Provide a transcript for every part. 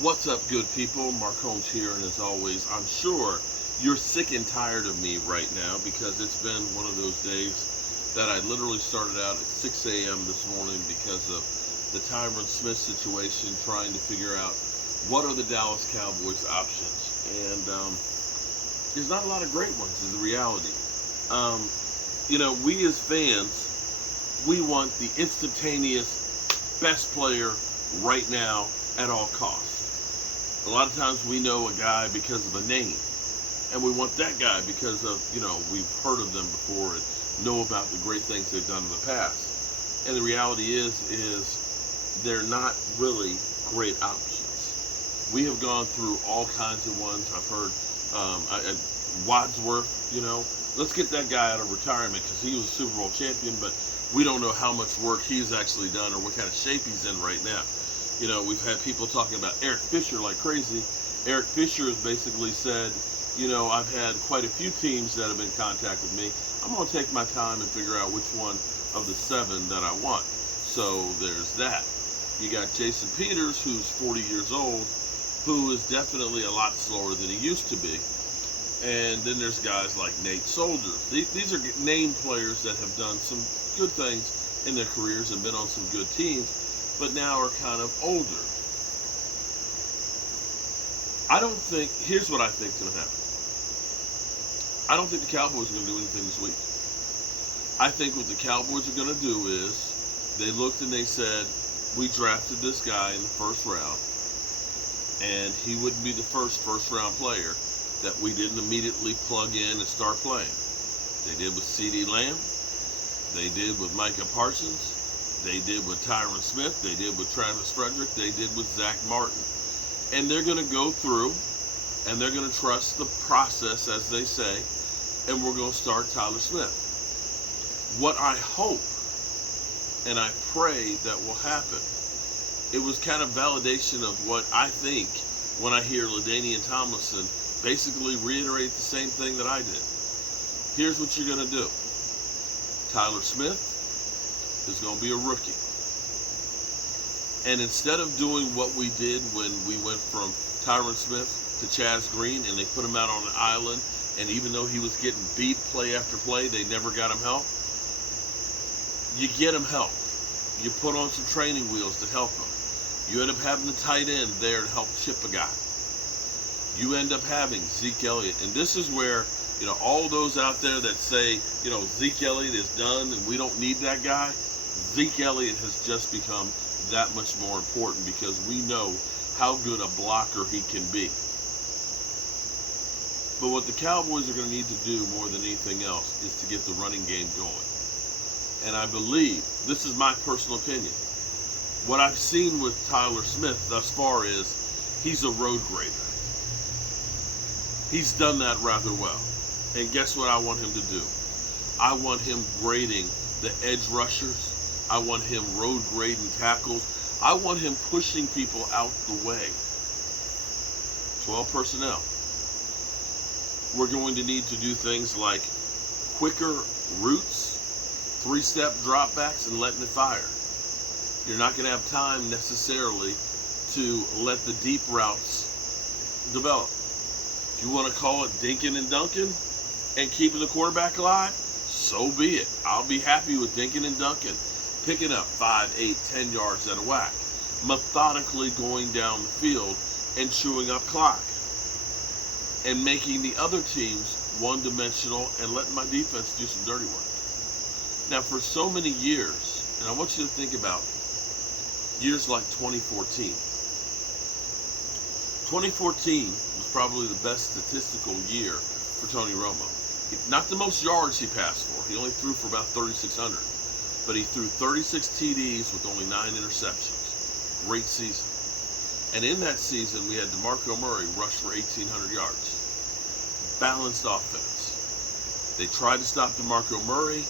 What's up, good people? Mark Holmes here, and as always, I'm sure you're sick and tired of me right now because it's been one of those days that I literally started out at 6 a.m. this morning because of the Tyron Smith situation, trying to figure out what are the Dallas Cowboys' options. And there's not a lot of great ones, is the reality. Um, we as fans, we want the instantaneous best player right now at all costs. A lot of times we know a guy because of a name, and we want that guy because of, we've heard of them before and know about the great things they've done in the past. And the reality is they're not really great options. We have gone through all kinds of ones. I've heard Wadsworth, let's get that guy out of retirement because he was a Super Bowl champion, but we don't know how much work he's actually done or what kind of shape he's in right now. We've had people talking about Eric Fisher like crazy. Eric Fisher has basically said, I've had quite a few teams that have been in contact with me. I'm going to take my time and figure out which one of the 7 that I want. So there's that. You got Jason Peters, who's 40 years old, who is definitely a lot slower than he used to be. And then there's guys like Nate Soldier. These are named players that have done some good things in their careers and been on some good teams, but now are kind of older. Here's what I think is going to happen. I don't think the Cowboys are going to do anything this week. I think what the Cowboys are going to do is they looked and they said, we drafted this guy in the first round, and he wouldn't be the first round player that we didn't immediately plug in and start playing. They did with CeeDee Lamb. They did with Micah Parsons. They did with Tyron Smith. They did with Travis Frederick. They did with Zach Martin. And they're going to go through, and they're going to trust the process, as they say, and we're going to start Tyler Smith. What I hope and I pray that will happen, it was kind of validation of what I think when I hear LaDainian Tomlinson basically reiterate the same thing that I did. Here's what you're going to do. Tyler Smith is going to be a rookie. And instead of doing what we did when we went from Tyron Smith to Chaz Green and they put him out on an island, and even though he was getting beat play after play, they never got him help. You get him help. You put on some training wheels to help him. You end up having the tight end there to help chip a guy. You end up having Zeke Elliott. And this is where, all those out there that say, Zeke Elliott is done and we don't need that guy, Zeke Elliott has just become that much more important because we know how good a blocker he can be. But what the Cowboys are going to need to do more than anything else is to get the running game going. And I believe, this is my personal opinion, what I've seen with Tyler Smith thus far is he's a road grader. He's done that rather well. And guess what I want him to do? I want him grading the edge rushers. I want him road grading tackles. I want him pushing people out the way. 12 personnel. We're going to need to do things like quicker routes, 3-step dropbacks, and letting it fire. You're not going to have time necessarily to let the deep routes develop. If you want to call it dinking and dunking and keeping the quarterback alive, so be it. I'll be happy with dinking and dunking, picking up 5, 8, 10 yards at a whack, methodically going down the field and chewing up clock, and making the other teams one-dimensional and letting my defense do some dirty work. Now, for so many years, and I want you to think about years like 2014. 2014 was probably the best statistical year for Tony Romo. Not the most yards he passed for. He only threw for about 3,600. But he threw 36 TDs with only 9 interceptions. Great season. And in that season, we had DeMarco Murray rush for 1,800 yards. Balanced offense. They tried to stop DeMarco Murray,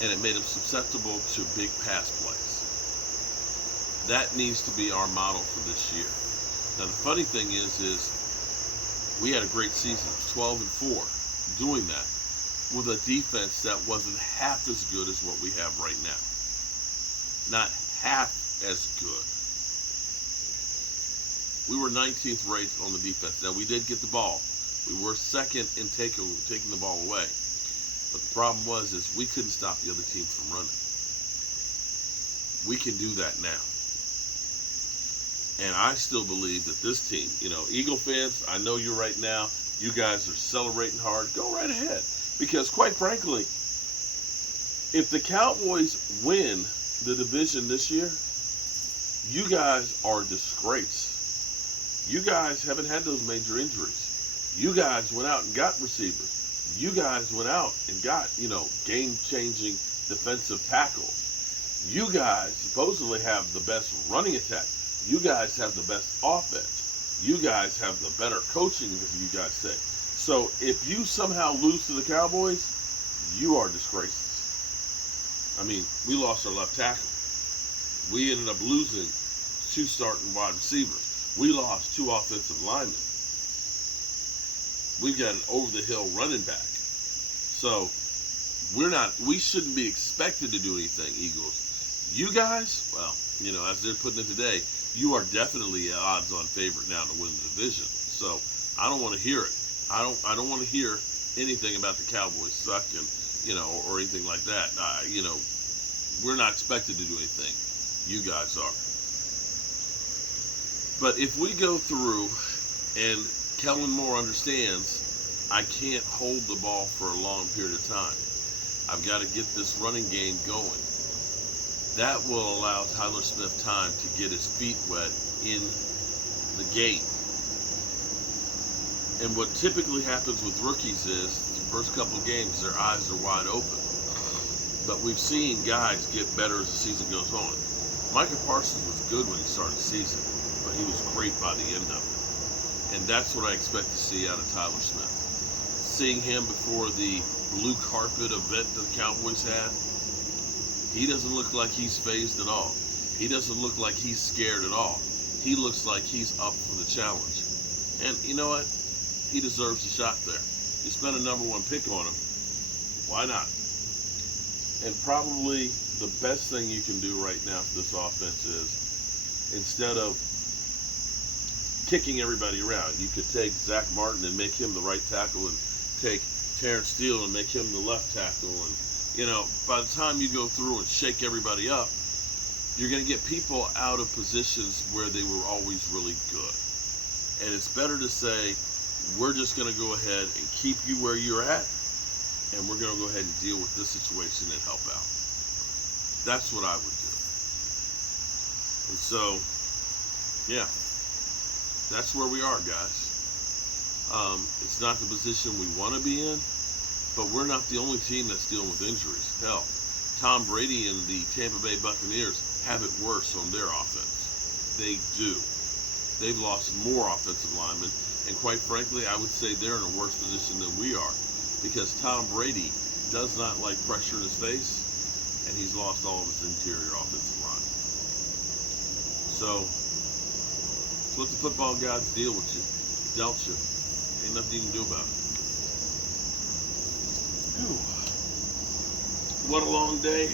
and it made him susceptible to big pass plays. That needs to be our model for this year. Now, the funny thing is we had a great season, 12-4, doing that with a defense that wasn't half as good as what we have right now. Not half as good. We were 19th ranked on the defense. Now, we did get the ball. We were second in taking the ball away. But the problem is we couldn't stop the other team from running. We can do that now. And I still believe that this team, Eagle fans, I know you right now, you guys are celebrating hard. Go right ahead. Because quite frankly, if the Cowboys win the division this year, you guys are a disgrace. You guys haven't had those major injuries. You guys went out and got receivers. You guys went out and got, game-changing defensive tackles. You guys supposedly have the best running attack. You guys have the best offense. You guys have the better coaching, if you guys say. So if you somehow lose to the Cowboys, you are disgraced. I mean, we lost our left tackle. We ended up losing 2 starting wide receivers. We lost 2 offensive linemen. We've got an over-the-hill running back. So we shouldn't be expected to do anything, Eagles. You guys, well, as they're putting it today, you are definitely odds-on favorite now to win the division. So I don't want to hear it. I don't want to hear anything about the Cowboys suck and or anything like that. We're not expected to do anything. You guys are. But if we go through and Kellen Moore understands, I can't hold the ball for a long period of time. I've got to get this running game going. That will allow Tyler Smith time to get his feet wet in the game. And what typically happens with rookies is the first couple of games, their eyes are wide open. But we've seen guys get better as the season goes on. Micah Parsons was good when he started the season, but he was great by the end of it. And that's what I expect to see out of Tyler Smith. Seeing him before the blue carpet event that the Cowboys had, he doesn't look like he's phased at all. He doesn't look like he's scared at all. He looks like he's up for the challenge. And you know what? He deserves a shot there. You spent a number 1 pick on him. Why not? And probably the best thing you can do right now for this offense is, instead of kicking everybody around, you could take Zach Martin and make him the right tackle, and take Terrence Steele and make him the left tackle. And by the time you go through and shake everybody up, you're going to get people out of positions where they were always really good. And it's better to say, we're just going to go ahead and keep you where you're at, and we're going to go ahead and deal with this situation and help out. That's what I would do. And so, yeah, that's where we are, guys. It's not the position we want to be in, but we're not the only team that's dealing with injuries. Hell, Tom Brady and the Tampa Bay Buccaneers have it worse on their offense. They do. They've lost more offensive linemen, and quite frankly, I would say they're in a worse position than we are, because Tom Brady does not like pressure in his face, and he's lost all of his interior offensive line. So, it's what the football gods deal with you, dealt you. Ain't nothing you can do about it. Whew. What a long day.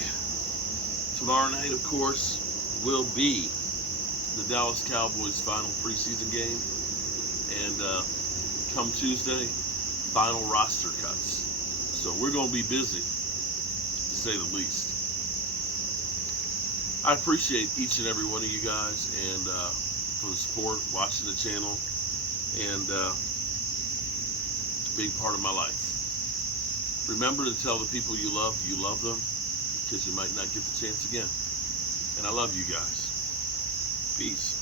Tomorrow night, of course, will be the Dallas Cowboys' final preseason game. And come Tuesday, final roster cuts. So we're going to be busy, to say the least. I appreciate each and every one of you guys, and for the support, watching the channel, and being part of my life. Remember to tell the people you love them, because you might not get the chance again. And I love you guys. Peace.